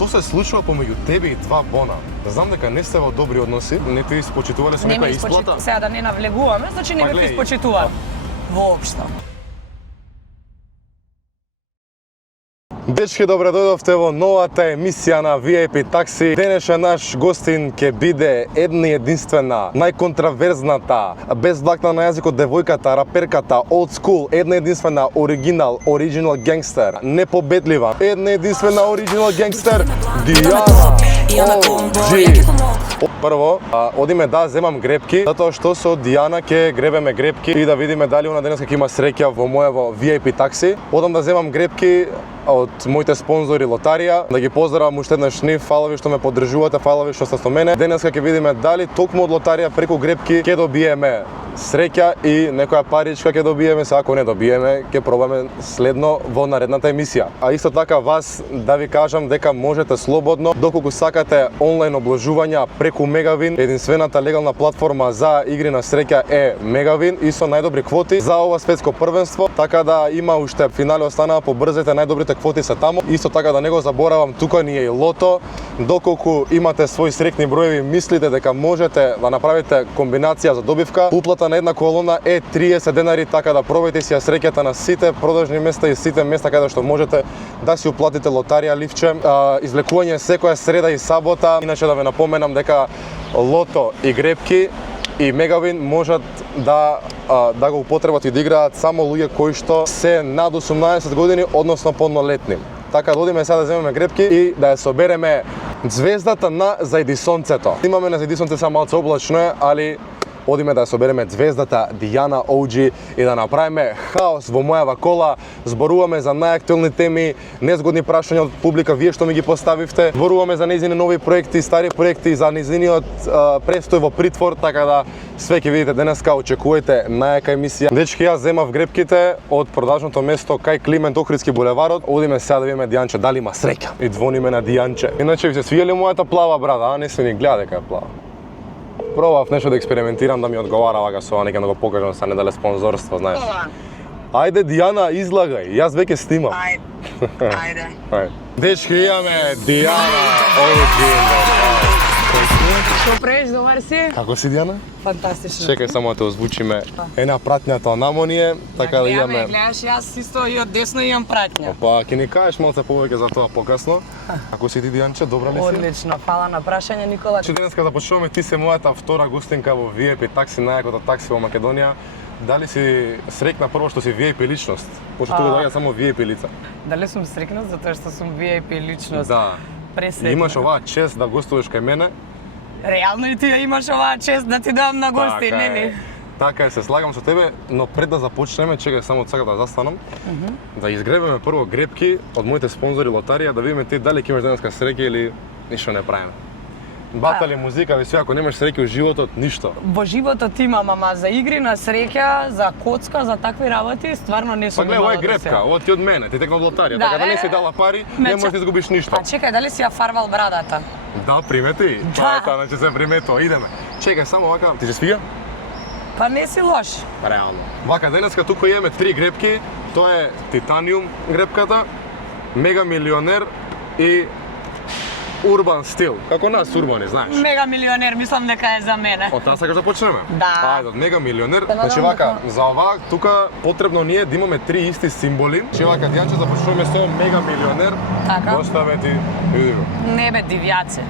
Што се случува помеѓу тебе и два Бона? Знам дека не сте во добри односи, не те испочитувале со некоја исплата. Сега да не навлегуваме, значи не ме испочитува воопшто. Дечки, добре дојдовте во новата емисија на VIP Такси. Денешен наш гостин ќе биде една и единствена, најконтраверзната, безблакна на јазикот девојката, раперката, old school, една единствена original гангстер, непобедлива, една единствена original гангстер, Дијана OG. Прво, одиме да земам грепки, затоа што со Дијана ќе гребеме грепки и да видиме дали она денеска ќе има среќа во мојево VIP Такси. Одам да земам грепки од моите спонзори Лотарија, да ги поздравам уште еднаш нив, фала ви што ме поддржувате, фала ви што сте со мене. Денеска ќе видиме дали токму од Лотарија преку грепки ќе добиеме среќа и некоја паричка ќе добиеме, се ако не добиеме, ќе пробаме следно во наредната емисија. А исто така вас да ви кажам дека можете слободно, доколку сакате онлайн обложувања преку Мегавин, единствената легална платформа за игри на среќа е Мегавин и со најдобри квоти за ова светско првенство, така да има уште финале останаа, побрзете, најдобрите квоти се таму. Исто така да не го заборавам, тука ни е и лото, доколку имате своји срекни броеви, мислите дека можете да направите комбинација за добивка, уплата на една колона е 30 денари, така да пробајте си ја среќата на сите продажни места и сите места каде што можете да си уплатите Лотарија Ливче. Излекување секоја среда и сабота. Иначе да ве напоменам дека лото и грепки и Мегавин можат да го употребат и да играат само луѓе кои што се над 18 години, односно полнолетни. Така да одиме сега да земеме грепки и да ја собереме звездата на Зајди сонцето. Имаме на Зајди сонце само малце облачно е, али одиме да ја собереме звездата Дијана OG и да направиме хаос во мојава кола. Зборуваме за најактуелни теми, незгодни прашања од публика, вие што ми ги поставивте. Зборуваме за нејзини нови проекти, стари проекти, за нејзиниот престој во притвор, така да све ќе видите денеска, очекувајте најака емисија. Дечки, јас земав грепките од продажното место кај Климент Охридски булеварот. Одиме сега да видиме Дијанче дали има среќа и двониме на Дијанче. Иначе ви се свија ли мојата плава брада, а не се ни гледа дека е плава. Пробав нешто да експериментирам да ми одговара вака со ова, нека да го покажам, са не дале спонзорство, знаеш. Ајде Дијана, излагај, јас веќе снимам. Ајде. Дечки, имаме Дијана OG. Што правиш, добар си? Како си, Дијана? Фантастично. Чекај само да те озвучиме една пратњата намо ние, така да имаме. Гледаш, јас исто и од десно имам пратња. Па, ќе ни кажеш малце повеќе за тоа покасно. Како си ти, Дијанче, добра ли си? Одлично, фала на прашање, Никола. Денеска започнуваме, ти се мојата втора гостинка во VIP Такси, најакото такси во Македонија. Дали си срекна прво што си VIP личност? Пошто тука доаѓаат само VIP лица. Дали сум срекна затоа што сум VIP личност? Да. Пресрекна. Имаш оваа чест да гостуваш кај мене. Реално и ти ја имаш оваа чест да ти доам на гости, нели? Така е, се слагам со тебе, но пред да започнеме, чекај само сакам да застанам, да изгребеме прво грепки од моите спонзори Лотарија, да видиме ти дали ќе имаш денеска среќа или ништо не правиме. Батали, музика, ви све, ако немаш среќа во животот, ништо. Во животот имам, ама за игри на среќа, за коцка, за такви работи, стварно не сум имала. Па гледај, ова е грепка, ова ти од мене, ти текна од Лотарија, така да не си дала пари, не можеш да изгубиш ништо. А чекај, дали си ја фарвал брадата? Да, примети. Да. Па ета, се приметува, идеме. Чекај, само вака, ти се свига? Па не си лош. Реално. Вака, денеска тука имаме 3 грепки, тоа е Титаниум грепката, Мега Милионер и Урбан стил, како нас урбани, знаеш. Мега Милионер, мислам дека е за мене. Од таа сакаш да почнеме? Да. Ајде, од Мега Милионер. Значи вака, за ова тука потребно ние да имаме 3 исти символи. Значи вака, Дијанче, започнуваме со Мега Милионер. Така. Доставе ти, види го. Не бе, дивјаце.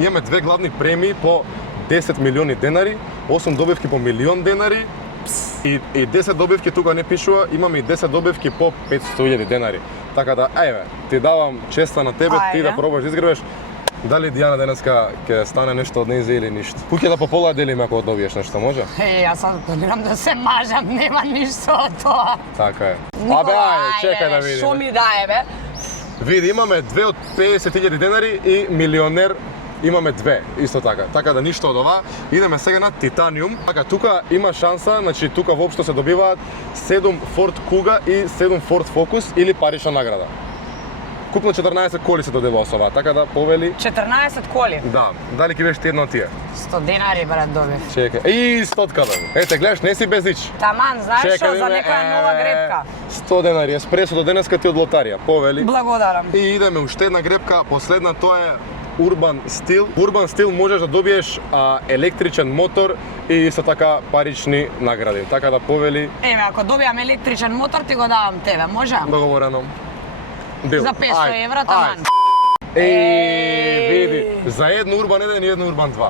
Имаме две главни премии по 10 милиони денари, 8 добивки по милион денари и 10 добивки, тука не пишува, имаме и 10 добивки по 500.000 денари. Така да, ајде, ти давам честа на тебе, ти да пробаш да изгребеш. Дали Дијана денеска ќе стане нешто од нејзе или ништо? Куќе да попола делиме ако добиеш нешто, може? Јас сам планирам да се мажам, нема ништо од тоа. Така е. Абе, ајде, чекај да видиме. Шо ми дае, бе? Види, имаме 2 од 50.000 денари и Милионер имаме 2, исто така. Така да ништо од ова. Идеме сега на Титаниум. Така, тука има шанса, значи тука воопшто се добиваат 7 Ford Kuga и 7 Ford Focus или парична награда. Вкупно 14 коли се доделува со ова, така да повели. 14 коли. Да, дали ќе беше една од тие? 100 денари брат добив. Чекај. И 100 бе. Ете, гледаш, не си без нич. Таман, знаеш што за ме, некоја нова грепка. 100 денари, еспресо до денеска ти од лотарија, повели. Благодарам. И идеме уште една грепка, последна тоа е Urban Steel. Urban Steel можеш да добиеш електричен мотор и исто така парични награди. Така да повели. Еве, ако добијам електричен мотор, ти го давам тебе, може? Договорено. Дел. За 500 евра, таман. Види, за едно Urban 1 и едно Urban 2.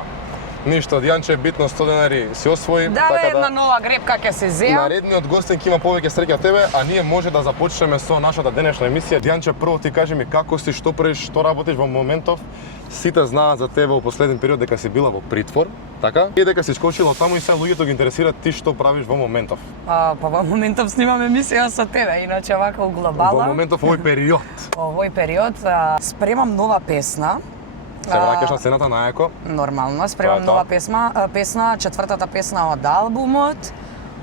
Ништо, Јанче е битно 100 денари си освои. Да, бе, една нова грепка ќе се зеа. Наредниот гостин ќе има повеќе среќа од тебе, а ние може да започнеме со нашата денешна емисија. Јанче, прво ти кажи ми како си, што правиш, што работиш во моментов. Сите знаат за тебе во последен период дека си била во притвор, така? И дека си скочила таму и сега луѓето ги интересираат ти што правиш во моментов. Па во моментов снимам емисија со тебе, иначе вака у глобала. Во моментов овој период. Во овој период спремам нова песна. Се враќаш на сцената на Еко? Нормално, спремам нова песна, четвртата песна од албумот.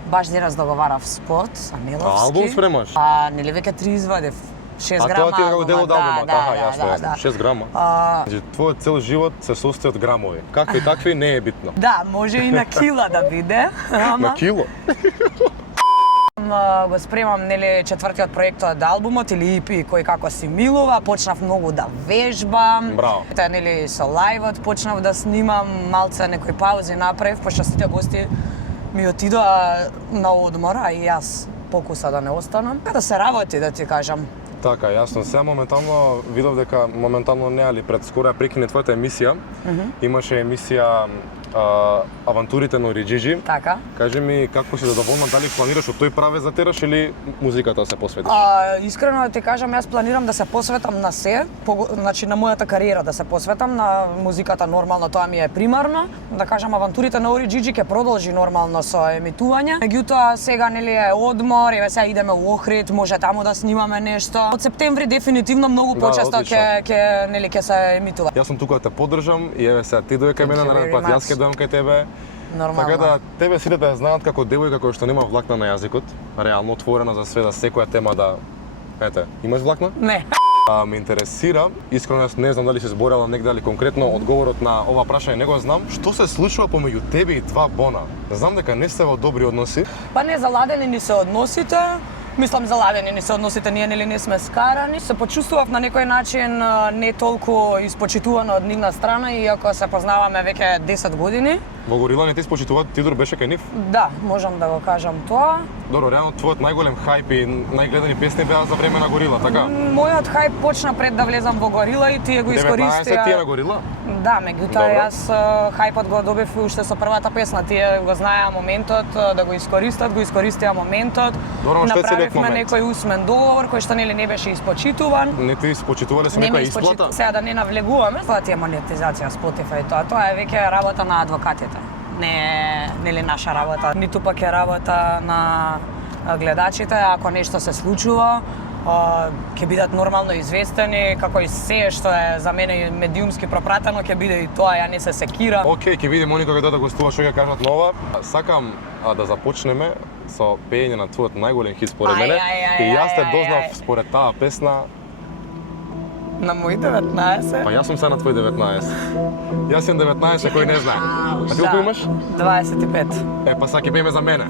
Баш денес договарав спот за Меловски. Албум спремаш? Нели веќе 3 извадив. 6 грама. А тоа ти е како дел од албумот, јасно, да. 6 грама. Значи, твојот цел живот се состои од грамови. Какви такви не е битно. Да, може и на кила да биде. На кило? Го спремам, нели, четвртиот проект од албумот или EP кој како си милува, почнав многу да вежбам. Браво. Ете, нели, со лајвот почнав да снимам, малце некои паузи направив, пошто сите гости ми отидоа на одмор, а и јас покуса да не останам. Да се работи, да ти кажам. Така, јасно. Сега моментално видов дека моментално не, али пред скоро ја прекине твојата емисија. Имаше емисија Авантурите на Ориџиџи. Така. Кажи ми како си задоволна, дали планираш од тој правец да тераш или музиката се посветиш? Искрено да ти кажам, јас планирам да се посветам на се, значи на мојата кариера да се посветам, на музиката нормално, тоа ми е примарно. Да кажам, Авантурите на Ориџиџи ќе продолжи нормално со емитување. Меѓутоа сега нели е одмор, еве сега идеме у Охрид, може таму да снимаме нешто. Од септември дефинитивно многу почесто ќе се емитува. Јас сум тука да те поддржам и еве сега ти дојде кај мене на пат, јас ќе дојдам кај тебе. Нормално. Така да тебе сите да знаат како девојка која што нема влакна на јазикот, реално отворена за све, да секоја тема да ете, имаш влакна? Не. Ме интересира, искрено јас не знам дали се зборела негде или конкретно одговорот на ова прашање не го знам. Што се случува помеѓу тебе и два Бона? Знам дека не сте во добри односи. Па не, заладени ни се односите. Мислам, заладени ни се односите, ние нели не сме скарани. Се почувствував на некој начин не толку испочитувано од нивна страна, иако се познаваме веќе 10 години. Во Горила не те испочитуваат, Тидор беше кај нив? Да, можам да го кажам тоа. Добро, реално твојот најголем хајп и најгледани песни беа за време на Горила, така? Мојот хајп почна пред да влезам во Горила и тие го искористија. 19 тие на Горила? Да, меѓутоа јас хајпот го добив уште со првата песна. Тие го знаеа моментот да го искористија моментот. Добро, што е целиот момент? Направивме некој усмен договор кој што нели не беше испочитуван. Не ти испочитувале со некоја исплата? Сега да не навлегуваме, тоа ти е монетизација Spotify, тоа е веќе работа на адвокатите. Не нели наша работа, ниту пак е работа на гледачите. Ако нешто се случува, ќе бидат нормално известени, како и се што е за мене медиумски пропратено, ќе биде и тоа, ја не се секира. Океј, ќе видиме они кога да гостува што ќе кажат нова. Сакам да започнеме со пеење на твојот најголем хит според мене. И јас те дознав според таа песна на мој 19. Па јас сум сега на твој 19. Јас сум 19, кој не знае. А ти колку имаш? 25. Па сега ќе пееме за мене.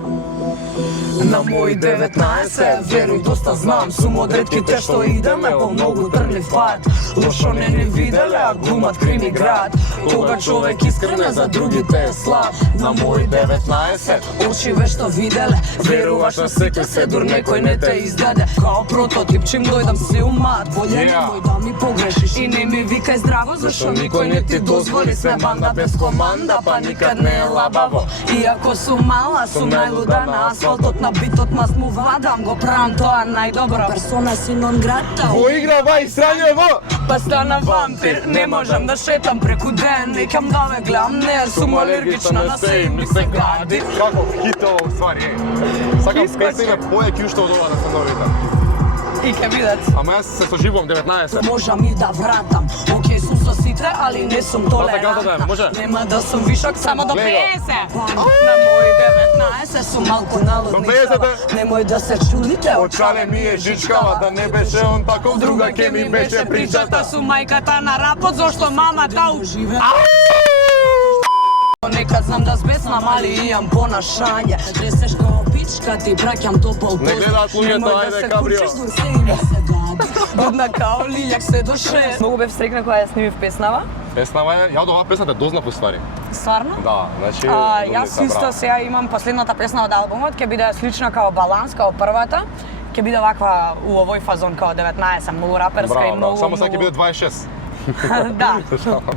На мој 19, веруј доста знам, сум од ретките што идеме по многу трнив пат. Лошо не ни виделе, а глумат крими град. Кога човек искрен за другите е слаб. На мој 19, очи вешто виделе, веруваш на секој седур, некој не те издаде. Као прототип, чим дојдам си умат, болje немој да ми погрешиш и не ми викај здраво, зашто никој не ти дозволи. Сме банда без команда, па никад не е лабаво. Иако сум мала, сум најлуда на асфалтот, на битот мас му вадам, го правам тоа најдобро. Персона си нон грата. Во игра вај срањево! Па станам вампир, не можам да шетам преку ден, некам да ме гледам, не сум алергична на се и ми се гади. Каков хит ова уствари е. Сакам песниме поеќе уште од ова да се новите. И ќе видат. Ама јас се соживувам 19. Можам и да вратам, океј сум со сите, али не сум толерантна. може? Нема да сум вишок само до Лего. 50. На мој 19 сум малку налудничава. До 50-те? Немој да се чудите, Очале ми е жичкава, да не беше он таков, друга ке ми беше причата. Сум мајката на рапот, зашто мамата уживе. Некад знам да збеснам, али имам понашање. Тресеш како пичка, ти браќам топол Не гледаат луѓето, ајде, Кабрио. Одна као лиљак се до 6. Многу бев стрекна кога ја снимив песнава. Песнава е, ја од оваа песната дознав уствари. Стварно? Да, значи... Јас исто сега имам последната песна од албумот, ќе биде слична као Баланс, као првата. Ќе биде ваква у овој фазон као 19, многу раперска и многу... Само сега ќе биде 26. Да.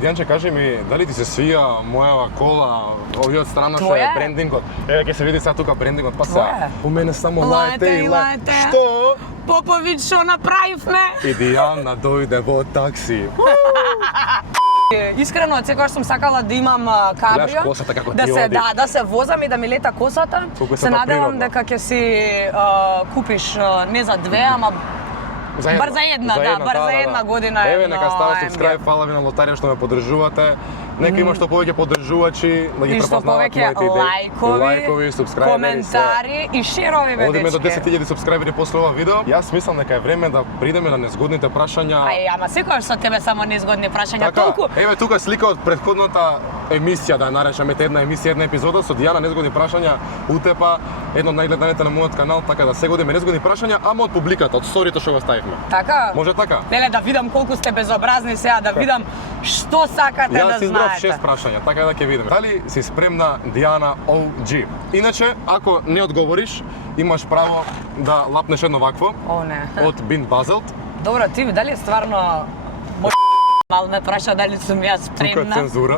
Дијанче, кажи ми, дали ти се свија мојава кола, овие од страна што е Твоја е? брендингот? Еве ќе се види сега тука брендингот, па сега. Твоја е? У мене само лаете и лаете. лаете. Што? Попович, шо направивме? И Дијана дојде во такси. Искрено, од секогаш сум сакала да имам кабрио. Гледаш косата како да ти се оди. да се возам и да ми лета косата. Колку Се се надевам природно. дека ќе си купиш не за две, ама бар за една, бар за една година. Еве, нека става едно subscribe, фала ви на лотарија што ме поддржувате. Нека има што повеќе поддржувачи, да ги И што препознават повеќе моите идеи. Лајкови, субскрајбери, коментари и шерови, бе, Одиме до дечки. 10.000 субскрајбери после ова видео. Јас мислам дека е време да придеме на незгодните прашања. Ај, ама секогаш со тебе само незгодни прашања, толку. Еве тука слика од претходната емисија, да ја наречеме една емисија, една епизода со Дијана незгодни прашања, утепа едно од најгледаните на мојот канал, така да се годиме незгодни прашања, ама од публиката, од сторито што го ставивме. Така? Може така? Леле, да видам колку сте безобразни сега, да видам што сакате да Јас избрав знаете. 6 прашања, така да ќе видиме. Дали си спремна Дијана OG? Иначе, ако не одговориш, имаш право да лапнеш едно вакво О, не. од Бин Базелт. Добро, ти дали е стварно мој мал ме праша дали сум јас Тука спремна? цензура.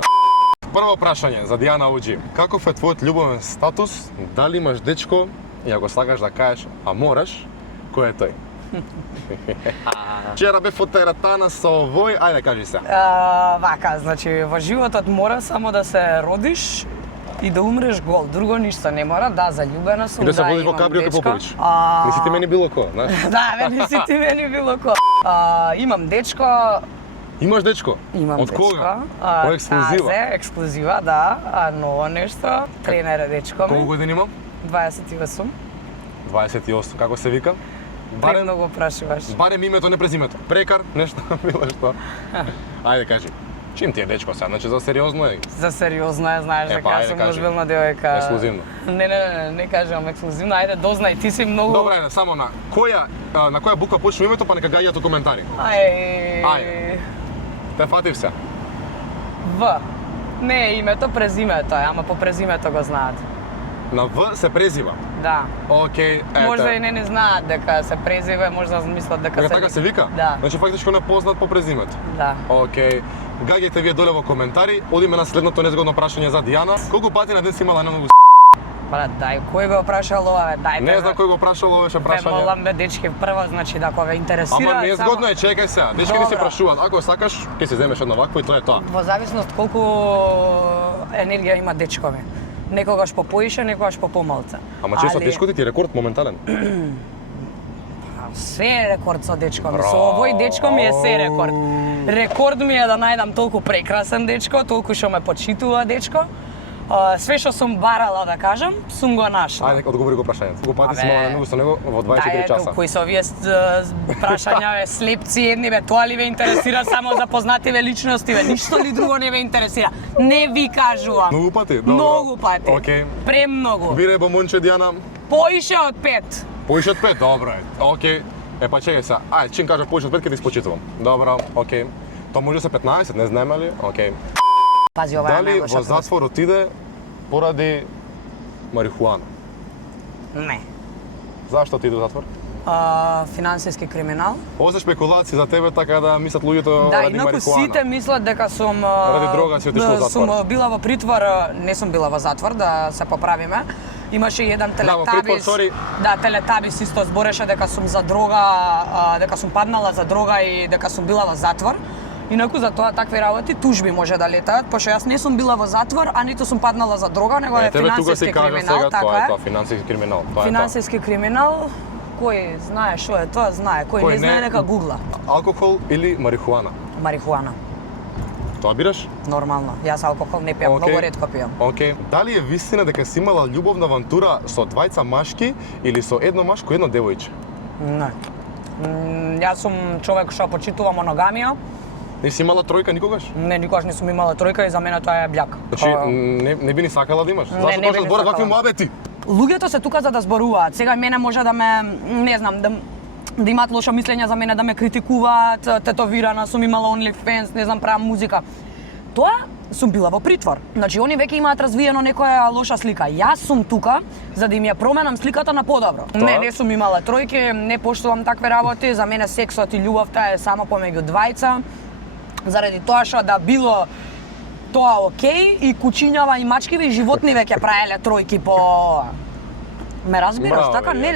Прво прашање за Дијана OG. Каков е твојот љубовен статус? Дали имаш дечко и ако сакаш да кажеш, а мораш, кој е тој? Вчера бев од теретана со овој, ајде кажи се. Вака, значи во животот мора само да се родиш и да умреш гол, друго ништо не мора, да, заљубена сум, И да се водиш во имам Кабрио ке дечко. Попович. Не си ти мене било ко, знаеш? Да, бе, не си ти мене било ко. Имам дечко, Имаш дечко? имам Од дечко. кога? О ексклузива. Тазе, ексклузива, да, ново нешто. Тренер е дечко ми. Колку години имам? 28. 28. Како се вика? Премногу прашуваш. Барем името, не презимето. Прекар, нешто, било што. Ајде кажи. Чим ти е дечко сега? Значи за сериозно е. За сериозно е, знаеш дека па, јас ајде, сум кажи. озбилна девојка. Ексклузивно. Не кажам ексклузивно, ајде дознај, ти си многу... Добра, ајде, само на која буква почне името, па нека гаѓаат у коментари. Ај... Те фатив се. В. Не е името, презимето е, ама по презимето го знаат. На В се презива. Да. Океј, ете. Можда и не знаат дека се презива, можда мислат дека Дека така се вика? Да. Значи фактички не познат по презимето. Да. Океј. Гаѓајте вие доле во коментари. Одиме на следното незгодно прашање за Дијана. Колку пати на ден си имала најмногу Брат, дај, кој го прашал ова, бе, дајте. Не знам кој го прашал овеше Ве прашање. молам, бе, дечки, прво, значи, да, кога ве интересира... Ама незгодно е, чекај сега. Дечките си Добро. прашуваат. Ако сакаш, ќе си земеш едно вакво и тоа е тоа. Во зависност колку енергија има дечкови. Некогаш по поише, некогаш по помалце. Ама често дечкото ти е рекорд моментален. Све е рекорд со дечко ми. Со овој дечко ми е се рекорд. Рекорд ми е да најдам толку прекрасен дечко, толку што ме почитува дечко. Све што сум барала да кажам, сум го нашла. Ајде, одговори го прашањето. Колку пати си Абе. имала најмногу со него во 24 часа? Кои се овие прашања, бе, слепци едни, бе, тоа ли ве интересира само за познативе личности, бе, ништо ли друго не ве интересира. Не ви кажувам. Многу пати? Добро. Многу пати. Океј. Премногу. Бирај бомонче, Дијана. Поише од 5. Поише од 5, добро е. Океј. Е, па чекај сега. Ајде, чим кажа поише од 5, ќе ти испочитувам. Добро, океј. Тоа може да се 15, не знаеме ли? Океј. Пази, ова е Дали најлоша во затвор отиде поради марихуана? Не. Зашто отиде во затвор? Финансиски криминал. Ова се спекулации за тебе, така да мислат луѓето Да, ради инаку марихуана. сите мислат дека сум... Ради дрога си отишла во затвор. Сум била во притвор, не сум била во затвор, да се поправиме. Имаше еден во притвор, телетабис. сори. Да, телетабис исто збореше дека сум за дрога, дека сум паднала за дрога и дека сум била во затвор. Инаку за тоа такви работи тужби може да летаат, пошто јас не сум била во затвор, а ниту сум паднала за дрога, него е Тебе тука си финансиски кажа криминал, сега, тоа така е е. тоа, финансиски криминал, тоа е тоа. Финансиски криминал, кој знае што е тоа, знае, кој не знае нека гугла. Алкохол или марихуана? Марихуана. Тоа бираш? Нормално. Јас алкохол не пијам, Окей. многу ретко пијам. Океј. Дали е вистина дека си имала љубовна авантура со двајца машки или со едно машко и едно девојче? Не. Јас сум човек што почитува моногамија. Не си имала тројка никогаш? Не, никогаш не сум имала тројка и за мене тоа е бљак. Значи, не би ни сакала да имаш? Не, Зашто не би тоа ни зборат сакала. вакви муабети? Луѓето се тука за да зборуваат. Сега мене може да ме, не знам, да имаат лошо мислење за мене, да ме критикуваат, тетовирана сум, имала OnlyFans, не знам, правам музика. Тоа сум била во притвор. Значи, они веќе имаат развиено некоја лоша слика. Јас сум тука за да им ја променам сликата на подобро. Не сум имала тројки, не поштувам такве работи. За мене сексот и љубовта е само помеѓу двајца. Заради тоа што да било тоа окей, и кучињава и мачкиви и животни веќе правеле тројки по... Ме разбираш, Браво, така? бе, Не